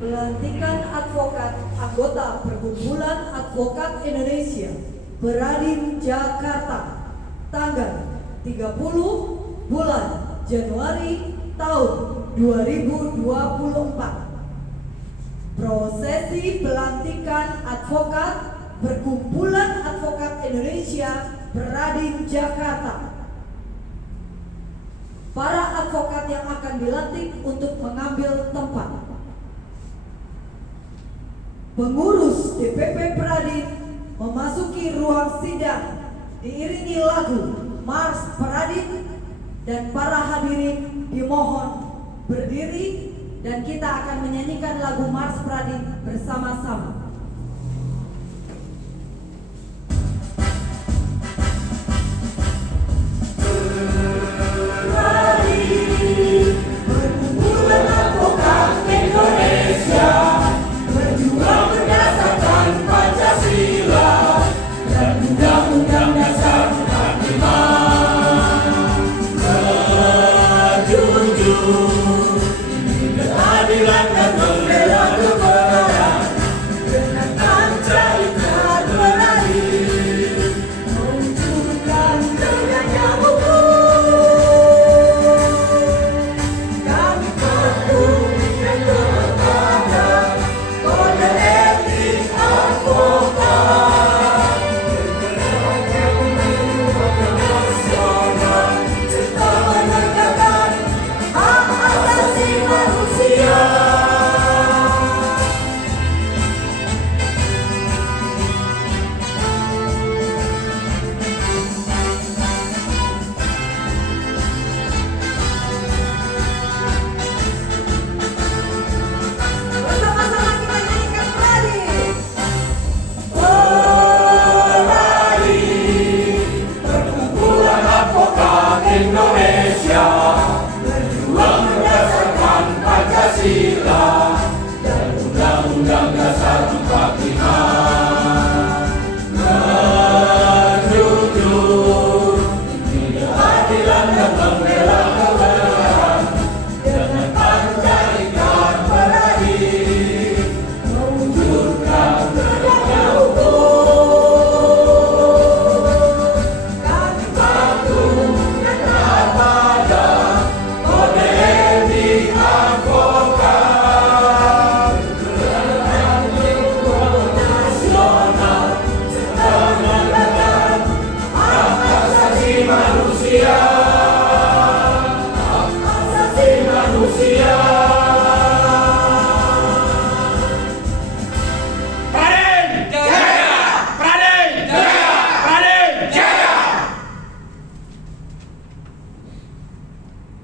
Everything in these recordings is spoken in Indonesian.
Pelantikan advokat anggota Perkumpulan Advokat Indonesia Peradin Jakarta tanggal 30 bulan Januari tahun 2024. Prosesi pelantikan advokat Perkumpulan Advokat Indonesia Peradin Jakarta. Para advokat yang akan dilantik untuk mengambil tempat. Pengurus DPP Peradin memasuki ruang sidang diiringi lagu Mars Peradin, dan para hadirin dimohon berdiri dan kita akan menyanyikan lagu Mars Peradin bersama-sama.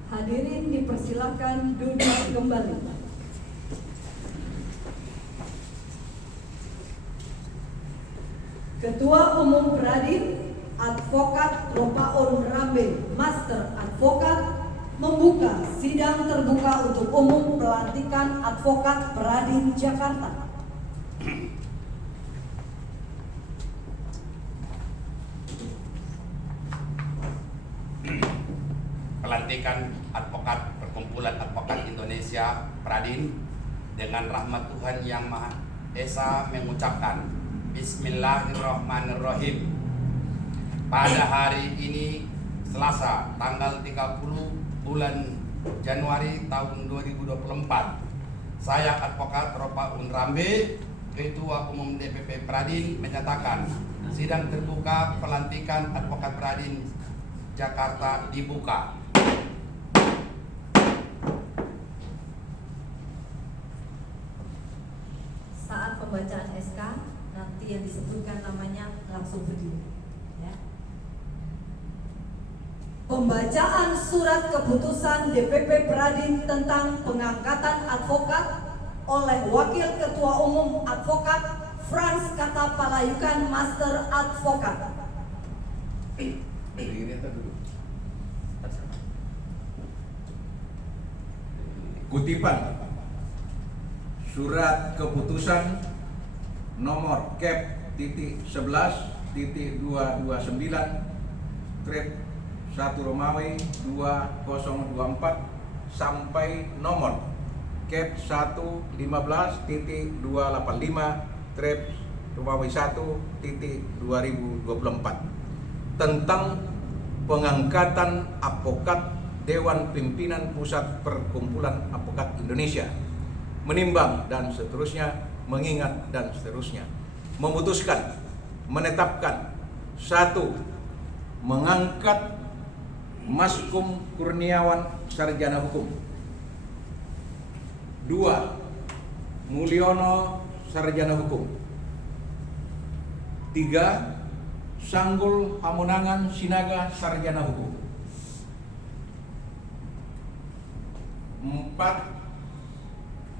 Hadirin dipersilakan duduk kembali. Ketua Umum Peradin, Advokat Ropaon Rambe, Master Advokat, membuka sidang terbuka untuk umum pelantikan advokat Peradin Jakarta. Pelantikan advokat Perkumpulan Advokat Indonesia Peradin dengan rahmat Tuhan Yang Maha Esa mengucapkan Bismillahirrahmanirrahim. Pada hari ini Selasa tanggal 30 bulan Januari tahun 2024, saya advokat Ropaon Rambe, Ketua Umum DPP Peradin, menyatakan sidang terbuka pelantikan advokat Peradin Jakarta dibuka. Saat pembacaan SK, nanti yang disebutkan namanya langsung berdiri. Ya. Pembacaan surat keputusan DPP Peradin tentang pengangkatan advokat oleh Wakil Ketua Umum Advokat Frans Kata Palayukan, Master Advokat. Kutipan surat keputusan nomor Cap.11.229 1 Romawi 2024 sampai nomor Cap 115.285/1/2024 tentang pengangkatan advokat Dewan Pimpinan Pusat Perkumpulan Advokat Indonesia, menimbang dan seterusnya, mengingat dan seterusnya, memutuskan, menetapkan: 1. Mengangkat Maskum Kurniawan, sarjana hukum. 2. Mulyono, sarjana hukum. 3. Sanggul Hamonangan Sinaga, sarjana hukum. 4.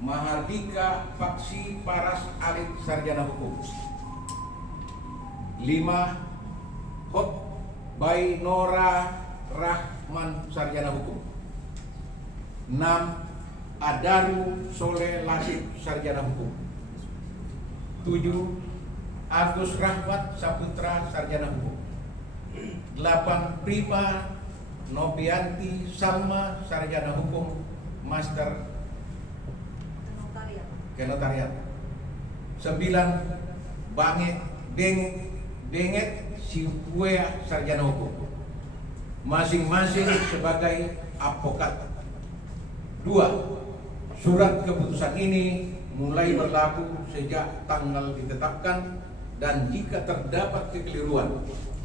Mahardika Paksi Paras Alit, sarjana hukum. 5. Hot Bainora Rahman, sarjana hukum. 6. Adaru Soleh Lasif, sarjana hukum. 7. Agus Rahmat Saputra, sarjana hukum. 8. Prima Novianti Salma, sarjana hukum, master kenotariat. 9. Benget Sipuea, sarjana hukum, masing-masing sebagai advokat. 2. Surat keputusan ini mulai berlaku sejak tanggal ditetapkan, dan jika terdapat kekeliruan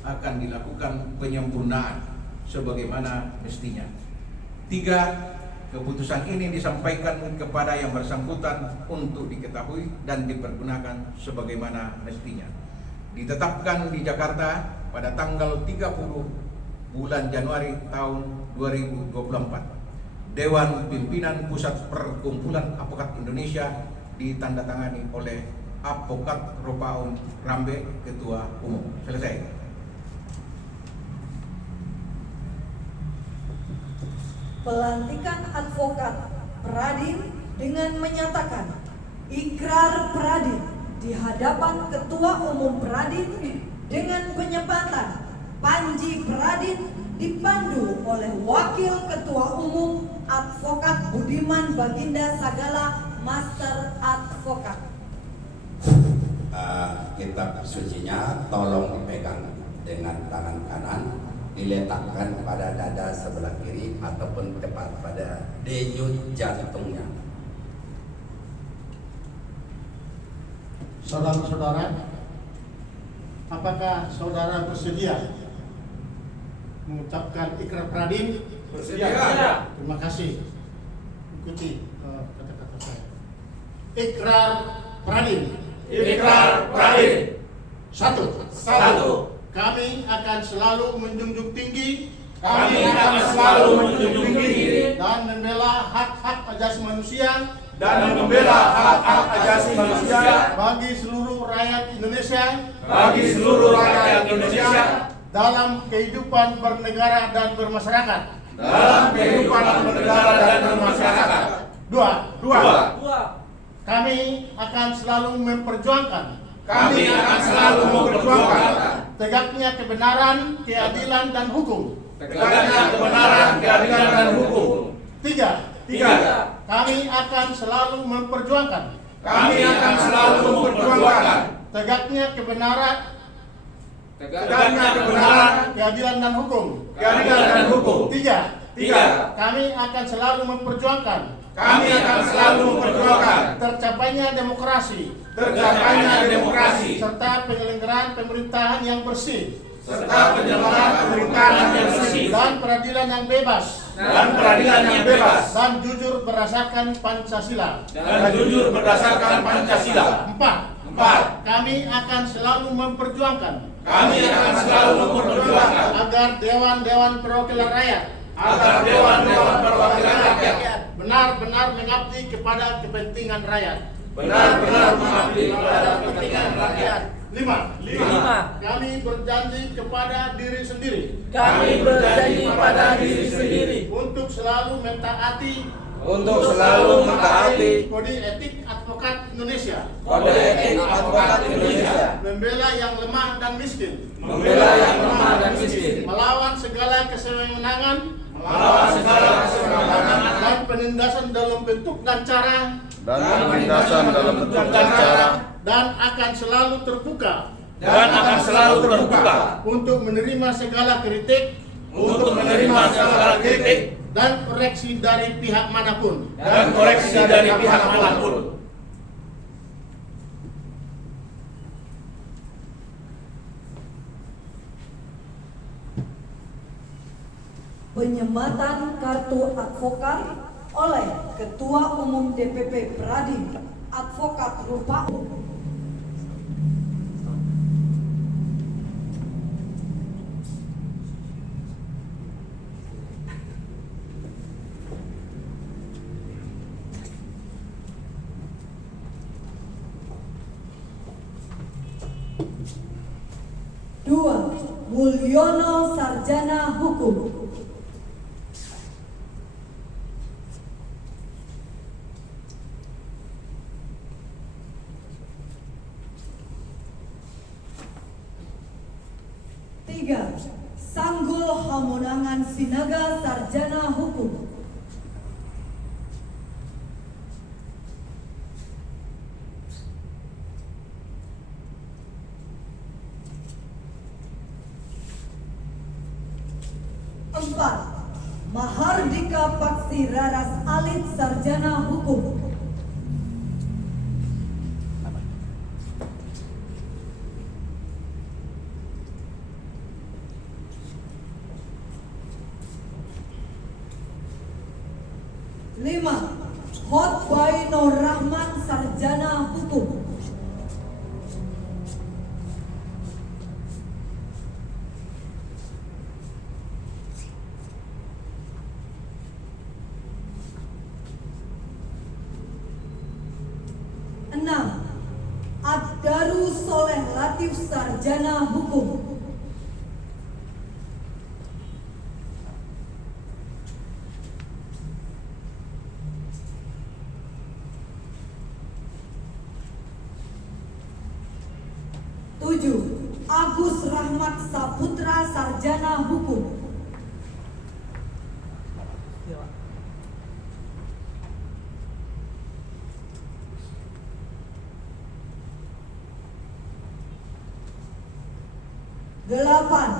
akan dilakukan penyempurnaan sebagaimana mestinya. 3. Keputusan ini disampaikan kepada yang bersangkutan untuk diketahui dan dipergunakan sebagaimana mestinya. Ditetapkan di Jakarta pada tanggal 30 bulan Januari tahun 2024. Dewan Pimpinan Pusat Perkumpulan Advokat Indonesia ditandatangani oleh Advokat Ropaun Rambe, Ketua Umum. Selesai. Pelantikan advokat Pradin dengan menyatakan ikrar Pradin di hadapan Ketua Umum Pradin dengan penyebatan Panji Pradin dipandu oleh Wakil Ketua Umum Advokat Budiman Baginda Sagala, Master Advokat. Kitab sucinya tolong dipegang dengan tangan kanan, diletakkan pada dada sebelah kiri ataupun tepat pada denyut jantungnya. Saudara-saudara, apakah saudara bersedia mengucapkan ikrar Pradin? Bersedia. Terima kasih. Ikuti kata-kata saya. Ikrar Pradin. Ikrar Pradin. 1. Kami akan selalu menjunjung tinggi dan membela hak-hak asasi manusia bagi seluruh rakyat Indonesia dalam kehidupan bernegara dan bermasyarakat. 2. Kami akan selalu memperjuangkan tegaknya kebenaran, keadilan dan hukum. 3. Kami akan selalu memperjuangkan tegaknya kebenaran, keadilan dan hukum. 3. Kami akan selalu memperjuangkan tercapainya demokrasi serta penyelenggaraan pemerintahan yang bersih dan peradilan yang bebas dan jujur berdasarkan Pancasila. 4. Kami akan selalu memperjuangkan agar dewan-dewan perwakilan rakyat benar-benar mengabdi kepada kepentingan rakyat. 5. Kami berjanji kepada diri sendiri untuk selalu mentaati kode etik advokat Indonesia, membela yang lemah dan miskin, melawan segala kesewenang-wenangan melawan segala kesenambungan dan penindasan dalam bentuk dan cara dan penindasan dalam bentuk dan cara dan akan selalu terbuka dan akan selalu terbuka untuk menerima segala kritik untuk menerima segala kritik dan koreksi dari pihak manapun. dan koreksi dari pihak manapun. Penyematan kartu advokat oleh Ketua Umum DPP Pradin, Advokat Rupa. Dua, Mulyono Sarjana Hukum. Tiga, Sanggul Hamonangan Sinaga Sarjana Hukum. Empat, Mahardika Paksi Raras Alit Sarjana Hukum. Lima, Hotbay Nur Rahman Sarjana Hukum. Enam, Abdaru Soleh Latif Sarjana Hukum. Tujuh, Agus Rahmat Saputra Sarjana Hukum. Delapan,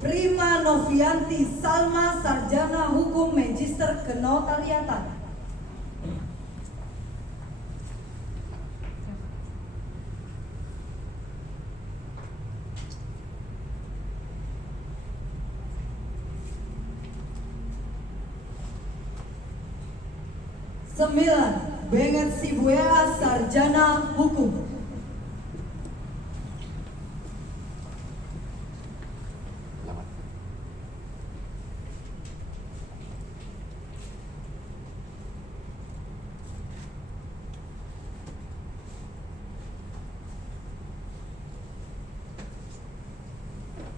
Prima Novianti Salma Sarjana Hukum Magister Kenotariatan. Sembilan, Benget Sibuela Sarjana Hukum.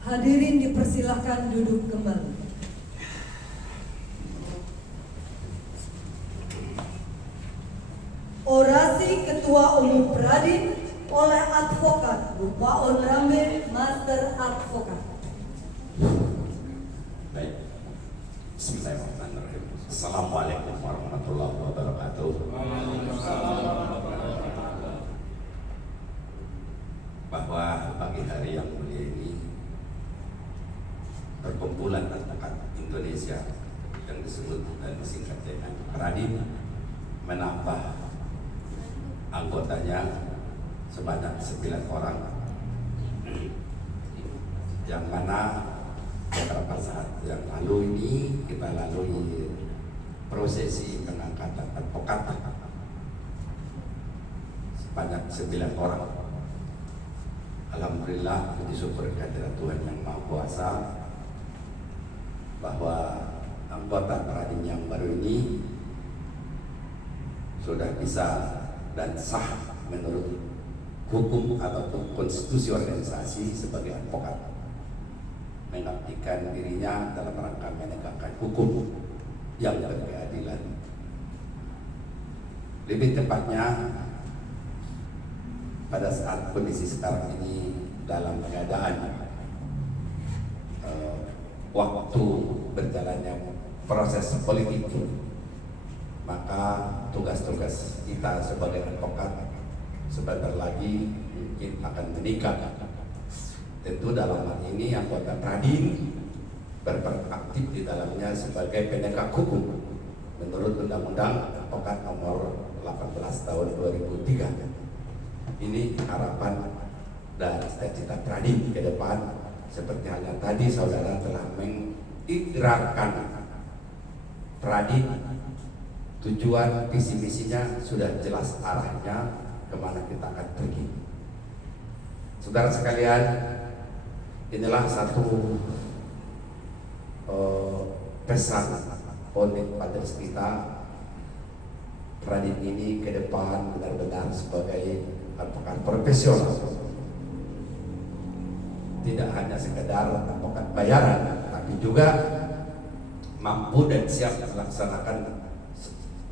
Hadirin dipersilahkan duduk kembali. Orasi Ketua Umum Pradin oleh Advokat Rupaon Rambe, Master Advokat. Baik. Bismillahirrahmanirrahim. Assalamualaikum warahmatullahi wabarakatuh. Bahwa pagi hari yang mulia ini perkumpulan advokat Indonesia yang disebut dan disingkat dengan Pradin menambah anggotanya sebanyak 9 orang, yang mana beberapa saat yang lalu ini kita lalui prosesi pengangkatan advokat sebanyak 9 orang. Alhamdulillah, puji syukur kehadirat Tuhan yang Maha Kuasa bahwa anggota Pradin yang baru ini sudah bisa dan sah menurut hukum ataupun konstitusi organisasi sebagai advokat, mengabdikan dirinya dalam rangka menegakkan hukum yang berkeadilan. Lebih tepatnya pada saat kondisi sekarang ini dalam keadaan waktu berjalannya proses politik, maka tugas-tugas kita sebagai advokat sebentar lagi mungkin akan meningkat. Tentu dalam hal ini anggota Pradin berperan aktif di dalamnya sebagai penegak hukum menurut Undang-Undang Advokat Nomor 18 Tahun 2003. Ini harapan dan cita-cita Pradin ke depan, seperti halnya tadi saudara telah mengikrarkan Pradin, tujuan visi misinya sudah jelas arahnya kemana kita akan pergi. Saudara sekalian, inilah satu pesan unik pada kita. Pradin ini ke depan benar-benar sebagai advokat profesional, tidak hanya sekedar advokat bayaran, tapi juga mampu dan siap melaksanakan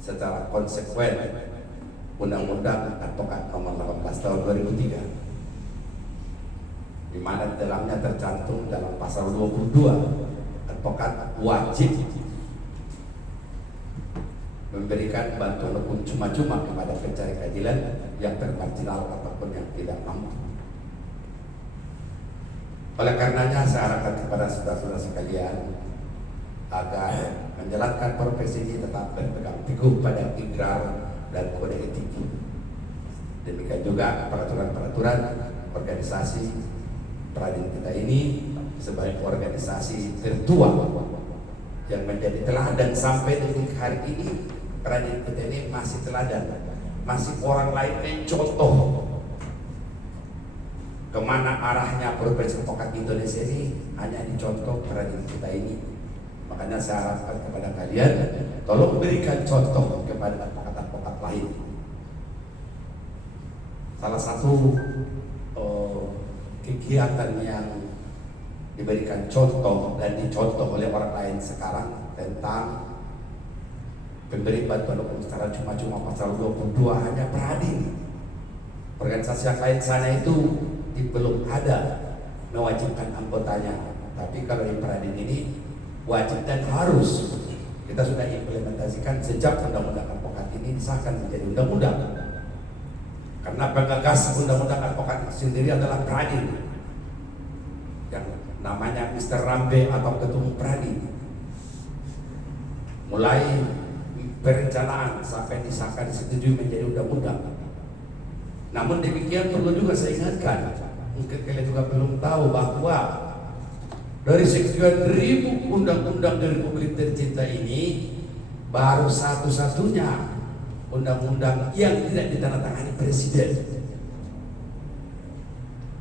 secara konsekuen Undang-Undang Advokat Nomor 18 Tahun 2003, di mana dalamnya tercantum dalam pasal 22, advokat wajib memberikan bantuan hukum cuma-cuma kepada pencari keadilan yang termarginal ataupun yang tidak mampu. Oleh karenanya saya harapkan kepada saudara-saudara sekalian agar menjalankan profesi ini tetap berpegang teguh pada ikrar dan kode etik. Demikian juga peraturan-peraturan organisasi Pradin kita ini sebagai organisasi tertua yang menjadi teladan sampai detik hari ini. Pradin kita ini masih teladan, masih orang lain mencontoh kemana arahnya profesi advokat Indonesia ini, hanya dicontoh Pradin kita ini. Makanya saya harapkan kepada kalian, tolong berikan contoh kepada advokat-advokat lain. Salah satu kegiatan yang diberikan contoh dan dicontoh oleh orang lain sekarang tentang pemberi bantuan hukum secara cuma-cuma pasal 22 hanya Pradin. Organisasi yang lain sana itu belum ada mewajibkan anggotanya, tapi kalau di Pradin ini wajib dan harus. Kita sudah implementasikan sejak undang-undang advokat ini disahkan menjadi undang-undang, karena pengagas undang-undang advokat sendiri adalah Pradin, yang namanya Mr. Rambe atau Ketua Umum Pradin. Mulai perencanaan sampai disahkan disetujui menjadi undang-undang. Namun demikian perlu juga saya ingatkan, mungkin kalian juga belum tahu bahwa dari sekian ribu undang-undang di Republik tercinta ini, baru satu-satunya undang-undang yang tidak ditandatangani presiden.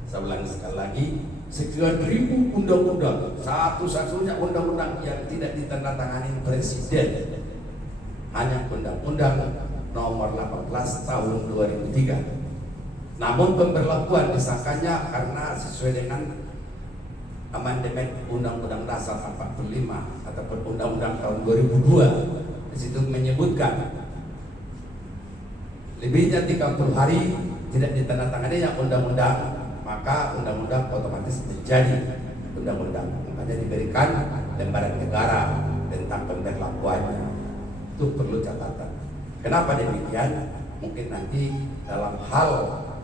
Saya ulangi sekali lagi, sekian ribu undang-undang, satu-satunya undang-undang yang tidak ditandatangani presiden hanya Undang-Undang Nomor 18 Tahun 2003. Namun pemberlakuan disahkannya karena sesuai dengan amandemen Undang-Undang Dasar 45 ataupun Undang-Undang tahun 2002. Di situ menyebutkan lebihnya 30 hari tidak ditandatangani yang undang-undang, maka undang-undang otomatis menjadi undang-undang. Makanya diberikan lembaran negara tentang pemberlakuannya. Itu perlu catatan. Kenapa demikian? Mungkin nanti dalam hal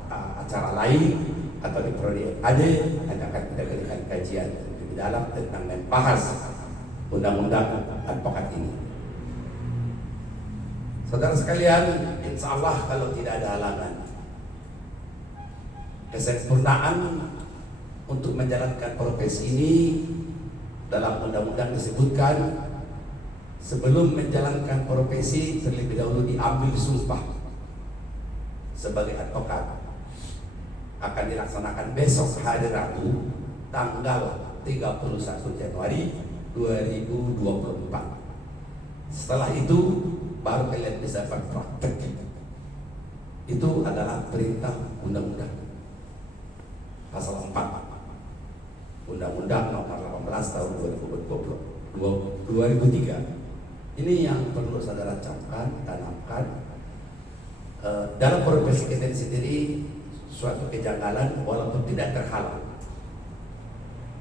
acara lain atau di prodi AD akan kita berikan kajian lebih dalam tentang membahas undang-undang advokat ini. Saudara sekalian, insya Allah kalau tidak ada halangan, kesempurnaan untuk menjalankan profesi ini dalam undang-undang disebutkan sebelum menjalankan profesi terlebih dahulu diambil sumpah sebagai advokat. Akan dilaksanakan besok hari Rabu tanggal 31 Januari 2024. Setelah itu baru kalian bisa berpraktek. Itu adalah perintah undang-undang pasal 4 Undang-Undang Nomor 18 Tahun 2003. Ini yang perlu saudara camkan, tanamkan. Dalam profesi kita sendiri suatu kejanggalan walaupun tidak terhalang.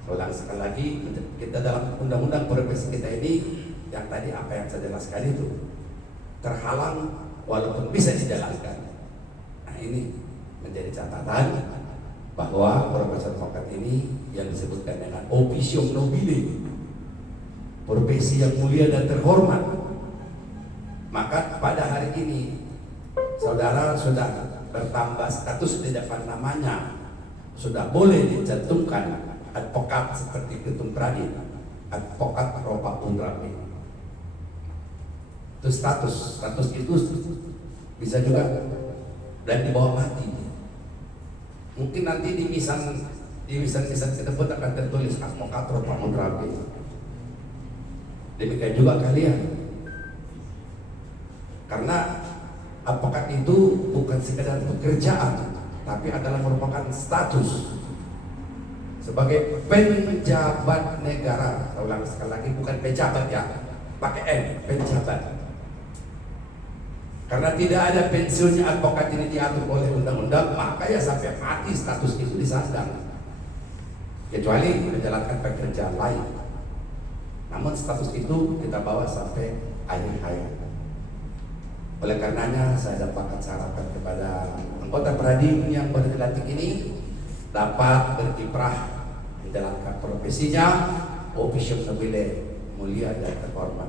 Ulang sekali lagi, kita dalam undang-undang profesi kita ini yang tadi apa yang saya jelaskan itu terhalang walaupun bisa dijalankan. Nah, ini menjadi catatan bahwa profesi advokat ini yang disebutkan dengan officium nobile, profesi yang mulia dan terhormat. Maka pada hari ini saudara sudah bertambah status di depan namanya, sudah boleh dicantumkan advokat seperti Ketum Pradin, advokat Ropa Pundrapi. Itu status itu bisa juga dan dibawa mati. Mungkin nanti di misan tersebut akan tertulis advokat Ropa Pundrapi. Demikian juga kalian. Karena advokat itu bukan sekedar pekerjaan, tapi adalah merupakan status sebagai penjabat negara. Saya ulang sekali lagi, bukan pejabat ya, pakai N, penjabat. Karena tidak ada pensiunnya advokat ini diatur oleh undang-undang, makanya sampai mati status itu disandang, kecuali menjalankan pekerjaan lain. Namun status itu kita bawa sampai akhir hayat. Oleh karenanya saya dapat sarankan kepada anggota Pradin yang baru dilantik ini dapat berkiprah menjalankan profesinya officium nobile, mulia dan terhormat.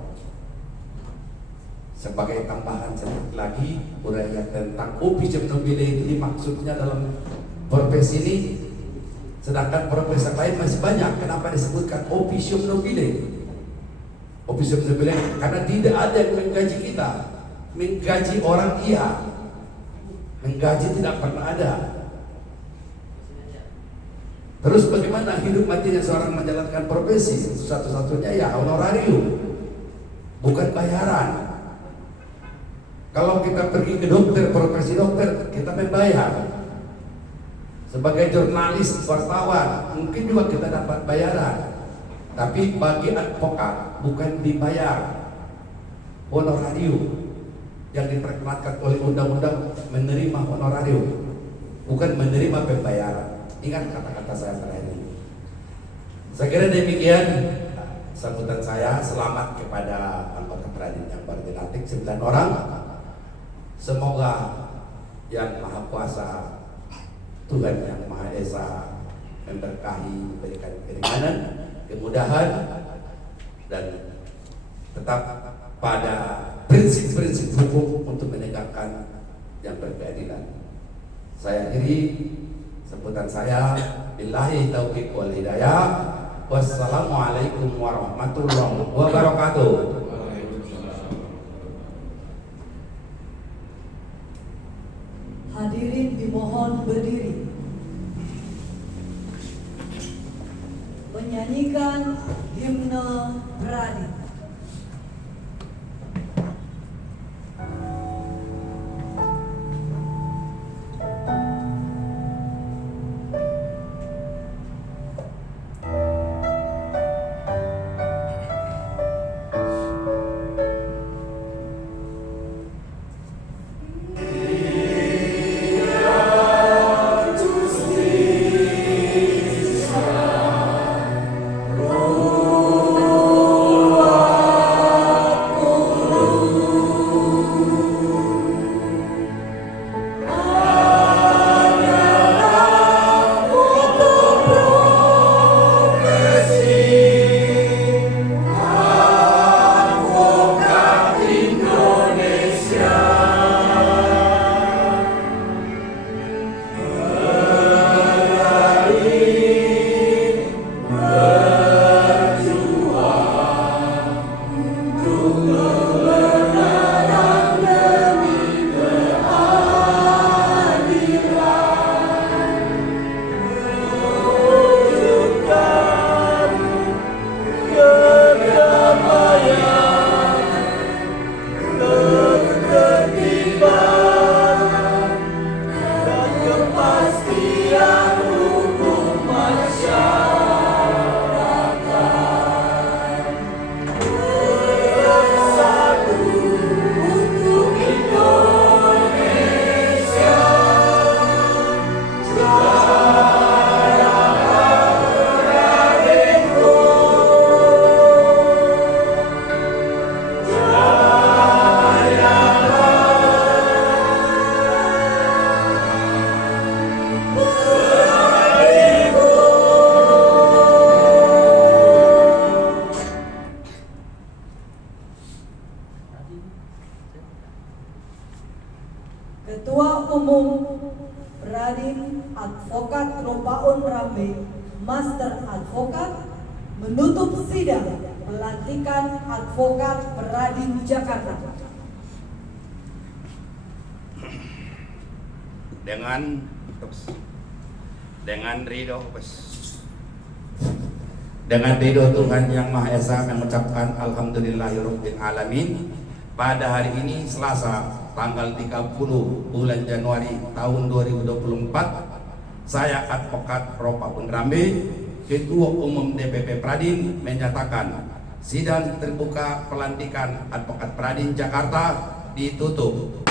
Sebagai tambahan sedikit lagi, uraian tentang officium nobile itu maksudnya dalam profesi ini, sedangkan profesi lain masih banyak. Kenapa disebutkan officium nobile? Officium nobile karena tidak ada yang menggaji kita. Menggaji orang iya, menggaji tidak pernah ada. Terus bagaimana hidup matinya seorang menjalankan profesi? Satu-satunya ya honorarium, bukan bayaran. Kalau kita pergi ke dokter, profesi dokter, kita membayar. Sebagai jurnalis, wartawan, mungkin juga kita dapat bayaran. Tapi bagi advokat bukan dibayar, honorarium. Yang diperkenalkan oleh undang-undang menerima honorarium, bukan menerima pembayaran. Ingat kata-kata saya terakhir ini. Saya kira demikian sambutan saya. Selamat kepada anggota Pradin yang baru dilantik 9 orang. Semoga yang Maha Kuasa, Tuhan yang Maha Esa memberkahi, memberikan keringanan, kemudahan, dan tetap pada prinsip-prinsip hukum untuk menegakkan yang berkeadilan. Saya akhiri sambutan saya. Billahi taufiq wal hidayah. Wassalamualaikum warahmatullahi wabarakatuh. Hadirin dimohon berdiri. Menyanyikan himne Pradin. Oh Umum Pradin Advokat Ropaun Rambe, Master Advokat, menutup sidang pelantikan Advokat Pradin Jakarta. Dengan ridho Tuhan Yang Maha Esa mengucapkan Alhamdulillahirabbil alamin. Pada hari ini Selasa tanggal 30 bulan Januari tahun 2024, saya Advokat Ropaun Rambe, Ketua Umum DPP Pradin, menyatakan sidang terbuka pelantikan Advokat Pradin Jakarta ditutup.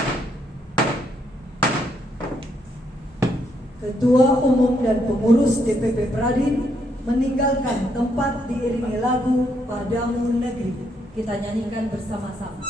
Ketua Umum dan pengurus DPP Pradin meninggalkan tempat diiringi lagu Padamu Negeri. Kita nyanyikan bersama-sama.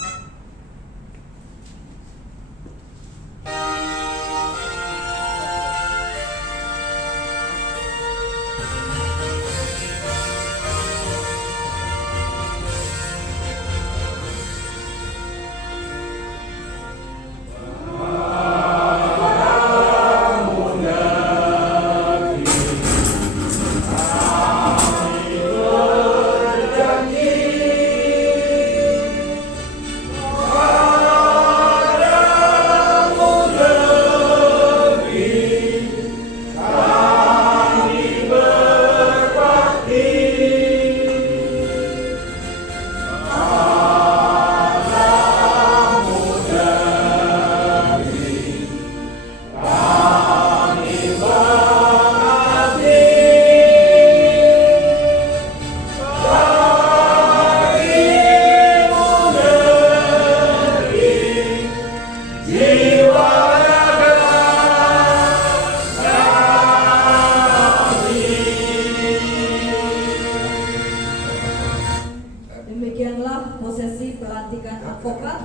Demikianlah prosesi pelantikan advokat,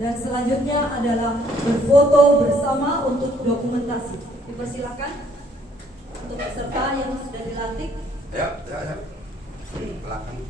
dan selanjutnya adalah berfoto bersama untuk dokumentasi. Dipersilakan untuk peserta yang sudah dilantik. Ya. Belakang.